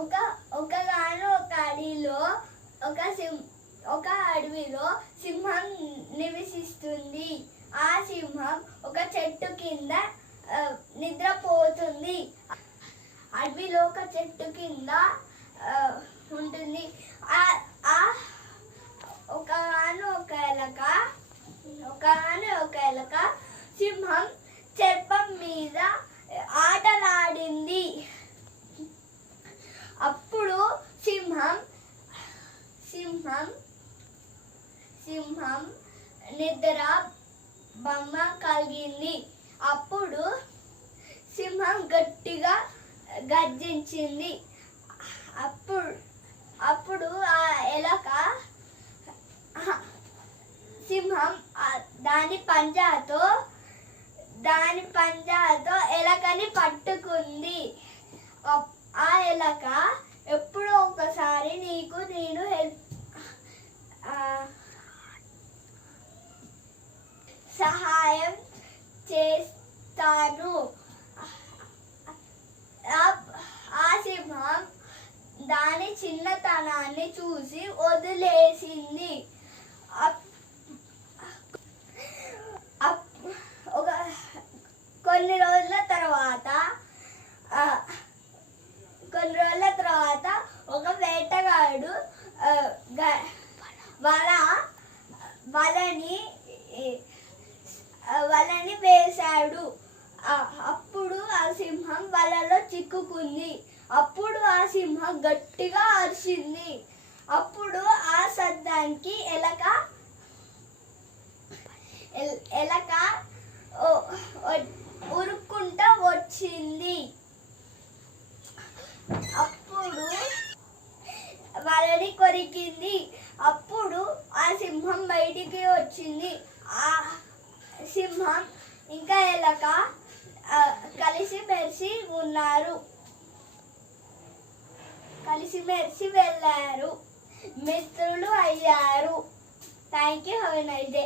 ఒక ఒకగాను ఒక అడవిలో సింహం నివసిస్తుంది. ఆ సింహం ఒక చెట్టు కింద నిద్రపోతుంది. అడవిలో ఒక చెట్టు కింద ఉంటుంది. ఒకగాను ఒక ఎలక సింహం చర్మం మీద ఆటలాడింది. అప్పుడు సింహం నిద్ర బొమ్మ కలిగింది. అప్పుడు సింహం గట్టిగా గర్జించింది. అప్పుడు ఆ ఎలక సింహం దాని పంజాతో ఎలకని పట్టుకుంది. ఆ ఎలక ఎప్పుడో ఒకసారి నీకు నేను సహాయం చేస్తాను. ఆ సింహం దాని చిన్నతనాన్ని చూసి వదిలేసింది. కొన్ని రోజుల తర్వాత ఒక వేటగాడు వలని వేశాడు. అప్పుడు ఆ సింహం వలలో చిక్కుకుంది. అప్పుడు ఆ సింహం గట్టిగా అరిచింది. అప్పుడు ఆ శబ్దానికి ఎలక ఉరుక్కుంటా వచ్చింది. అప్పుడు వలని కొరికింది. అప్పుడు ఆ సింహం బయటికి వచ్చింది. ఆ సింహం ఇంకా ఎలక కలిసిమెలిసి ఉన్నారు. కలిసిమెలిసి వెళ్ళారు. మిత్రులు అయ్యారు. Thank you. Have a nice day.